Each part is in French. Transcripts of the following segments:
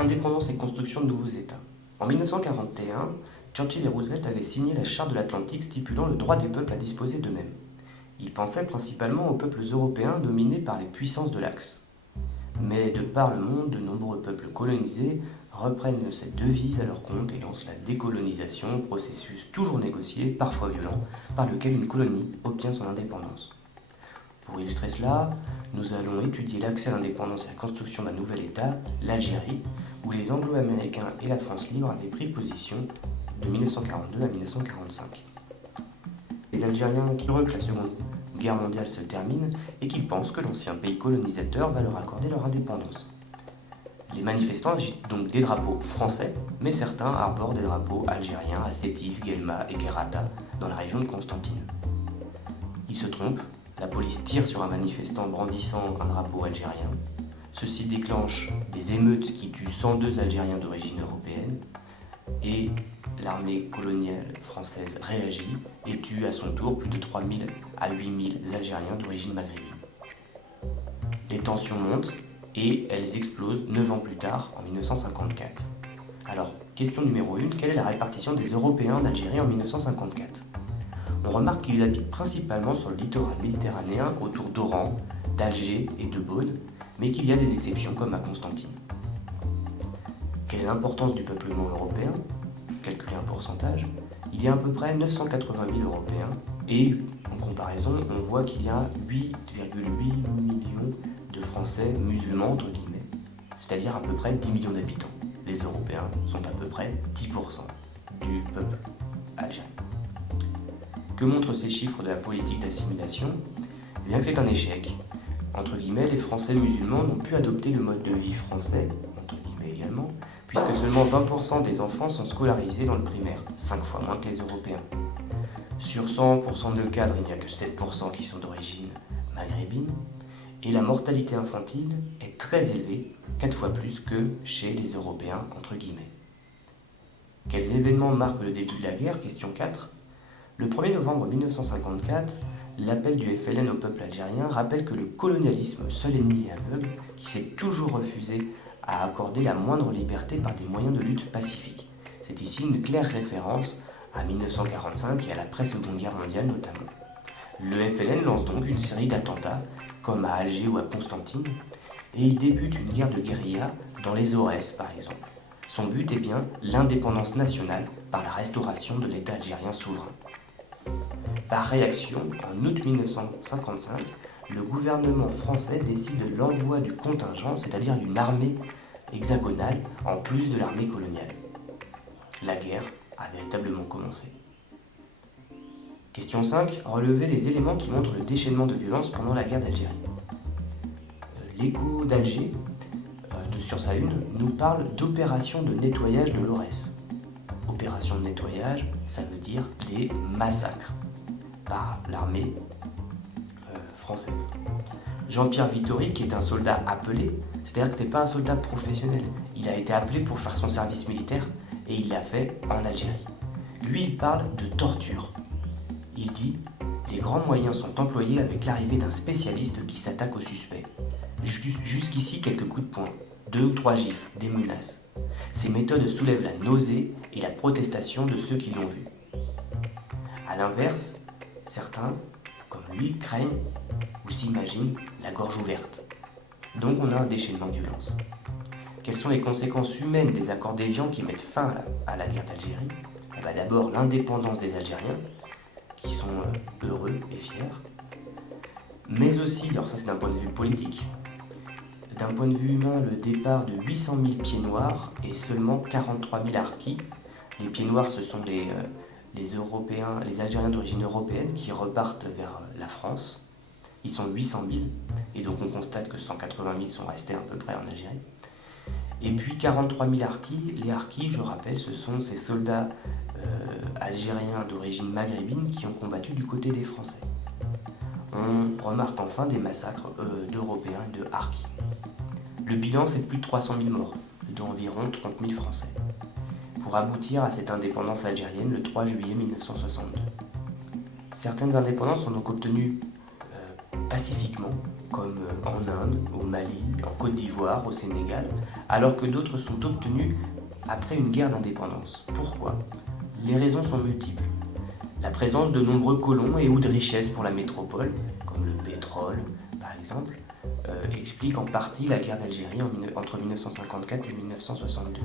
Indépendance et construction de nouveaux États. En 1941, Churchill et Roosevelt avaient signé la Charte de l'Atlantique stipulant le droit des peuples à disposer d'eux-mêmes. Ils pensaient principalement aux peuples européens dominés par les puissances de l'Axe. Mais de par le monde, de nombreux peuples colonisés reprennent cette devise à leur compte et lancent la décolonisation, processus toujours négocié, parfois violent, par lequel une colonie obtient son indépendance. Pour illustrer cela, nous allons étudier l'accès à l'indépendance et à la construction d'un nouvel État, l'Algérie, où les Anglo-Américains et la France libre avaient pris position de 1942 à 1945. Les Algériens qui heureux que la Seconde Guerre mondiale se termine et qu'ils pensent que l'ancien pays colonisateur va leur accorder leur indépendance. Les manifestants agitent donc des drapeaux français, mais certains arborent des drapeaux algériens à Sétif, Guelma et Kherrata, dans la région de Constantine. Ils se trompent, la police tire sur un manifestant brandissant un drapeau algérien. Ceci déclenche des émeutes qui tuent 102 Algériens d'origine européenne et l'armée coloniale française réagit et tue à son tour plus de 3000 à 8000 Algériens d'origine maghrébine. Les tensions montent et elles explosent 9 ans plus tard, en 1954. Alors, question numéro 1, quelle est la répartition des Européens en Algérie en 1954 ? On remarque qu'ils habitent principalement sur le littoral méditerranéen autour d'Oran, d'Alger et de Beaune, mais qu'il y a des exceptions comme à Constantine. Quelle est l'importance du peuplement européen ? Calculer un pourcentage. Il y a à peu près 980 000 Européens et en comparaison, on voit qu'il y a 8,8 millions de Français musulmans, entre guillemets, c'est-à-dire à peu près 10 millions d'habitants. Les Européens sont à peu près 10% du peuple algérien. Que montrent ces chiffres de la politique d'assimilation ? Eh bien que c'est un échec. Entre guillemets, les Français musulmans n'ont pu adopter le mode de vie français, entre guillemets également, puisque seulement 20% des enfants sont scolarisés dans le primaire, 5 fois moins que les Européens. Sur 100% de cadres, il n'y a que 7% qui sont d'origine maghrébine, et la mortalité infantile est très élevée, 4 fois plus que chez les Européens, entre guillemets. Quels événements marquent le début de la guerre ? Question 4. Le 1er novembre 1954, l'appel du FLN au peuple algérien rappelle que le colonialisme, seul ennemi et aveugle, qui s'est toujours refusé à accorder la moindre liberté par des moyens de lutte pacifiques. C'est ici une claire référence à 1945 et à l'après-Seconde Guerre mondiale notamment. Le FLN lance donc une série d'attentats, comme à Alger ou à Constantine, et il débute une guerre de guérilla dans les Aurès par exemple. Son but est bien l'indépendance nationale par la restauration de l'État algérien souverain. Par réaction, en août 1955, le gouvernement français décide de l'envoi du contingent, c'est-à-dire d'une armée hexagonale, en plus de l'armée coloniale. La guerre a véritablement commencé. Question 5. Relevez les éléments qui montrent le déchaînement de violence pendant la guerre d'Algérie. L'Écho d'Alger, sur sa une, nous parle d'opération de nettoyage de l'Aurès. Opération de nettoyage, ça veut dire des massacres par l'armée française. Jean-Pierre Vittori, qui est un soldat appelé, c'est-à-dire que ce n'était pas un soldat professionnel, il a été appelé pour faire son service militaire et il l'a fait en Algérie. Lui, il parle de torture. Il dit « Les grands moyens sont employés avec l'arrivée d'un spécialiste qui s'attaque au suspect. Jusqu'ici, quelques coups de poing, 2 ou 3 gifles, des menaces. Ces méthodes soulèvent la nausée et la protestation de ceux qui l'ont vu. A l'inverse, certains, comme lui, craignent ou s'imaginent la gorge ouverte. Donc on a un déchaînement de violence. Quelles sont les conséquences humaines des accords d'Évian qui mettent fin à la guerre d'Algérie ? D'abord l'indépendance des Algériens, qui sont heureux et fiers, mais aussi, alors ça c'est d'un point de vue politique, d'un point de vue humain, le départ de 800 000 pieds noirs et seulement 43 000 harkis. Les pieds noirs, ce sont les Européens, les Algériens d'origine européenne qui repartent vers la France. Ils sont 800 000, et donc on constate que 180 000 sont restés à peu près en Algérie. Et puis 43 000 harkis. Les harkis, je rappelle, ce sont ces soldats algériens d'origine maghrébine qui ont combattu du côté des Français. On remarque enfin des massacres d'Européens et de harkis. Le bilan, c'est de plus de 300 000 morts, dont environ 30 000 Français, pour aboutir à cette indépendance algérienne le 3 juillet 1962. Certaines indépendances sont donc obtenues pacifiquement, comme en Inde, au Mali, en Côte d'Ivoire, au Sénégal, alors que d'autres sont obtenus après une guerre d'indépendance. Pourquoi? Les raisons sont multiples. La présence de nombreux colons et ou de richesses pour la métropole, comme le pétrole par exemple, explique en partie la guerre d'Algérie entre 1954 et 1962.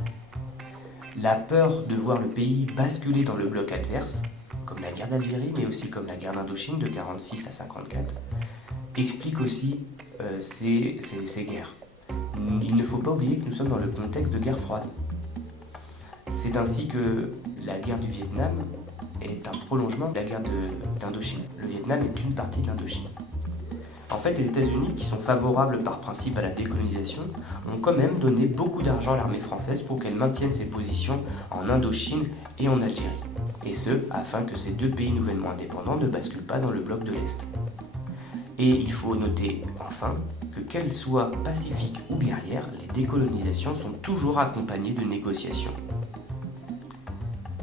La peur de voir le pays basculer dans le bloc adverse, comme la guerre d'Algérie, mais aussi comme la guerre d'Indochine de 1946 à 1954, explique aussi ces guerres. Il ne faut pas oublier que nous sommes dans le contexte de guerre froide. C'est ainsi que la guerre du Vietnam est un prolongement de la guerre d'Indochine. Le Vietnam est une partie de l'Indochine. En fait, les États-Unis, qui sont favorables par principe à la décolonisation, ont quand même donné beaucoup d'argent à l'armée française pour qu'elle maintienne ses positions en Indochine et en Algérie. Et ce, afin que ces deux pays nouvellement indépendants ne basculent pas dans le bloc de l'Est. Et il faut noter enfin que qu'elles soient pacifiques ou guerrières, les décolonisations sont toujours accompagnées de négociations.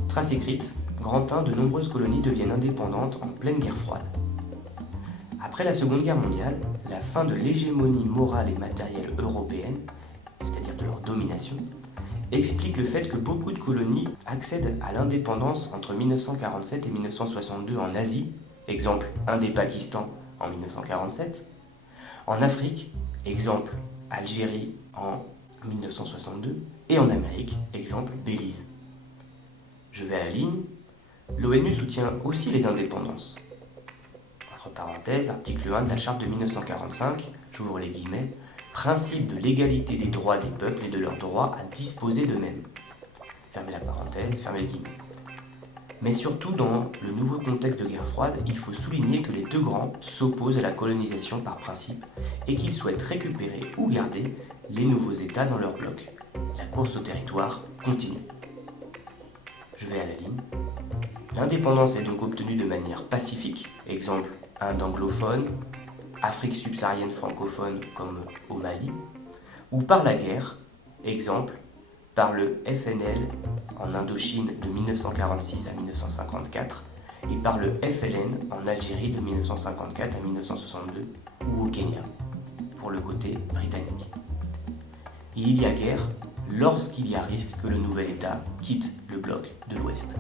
Trace écrite, Grand 1, de nombreuses colonies deviennent indépendantes en pleine guerre froide. Après la Seconde Guerre mondiale, la fin de l'hégémonie morale et matérielle européenne, c'est-à-dire de leur domination, explique le fait que beaucoup de colonies accèdent à l'indépendance entre 1947 et 1962 en Asie, exemple Inde-Pakistan en 1947, en Afrique, exemple Algérie en 1962, et en Amérique, exemple Belize. Je vais à la ligne, l'ONU soutient aussi les indépendances. Entre parenthèses, article 1 de la Charte de 1945, j'ouvre les guillemets, principe de l'égalité des droits des peuples et de leur droit à disposer d'eux-mêmes. Fermez la parenthèse, fermez les guillemets. Mais surtout, dans le nouveau contexte de guerre froide, il faut souligner que les deux grands s'opposent à la colonisation par principe et qu'ils souhaitent récupérer ou garder les nouveaux États dans leur bloc. La course au territoire continue. Je vais à la ligne. L'indépendance est donc obtenue de manière pacifique, exemple Inde anglophone, Afrique subsaharienne francophone comme au Mali, ou par la guerre, exemple par le FNL en Indochine de 1946 à 1954 et par le FLN en Algérie de 1954 à 1962 ou au Kenya, pour le côté britannique. Et il y a guerre lorsqu'il y a risque que le nouvel État quitte le bloc de l'Ouest.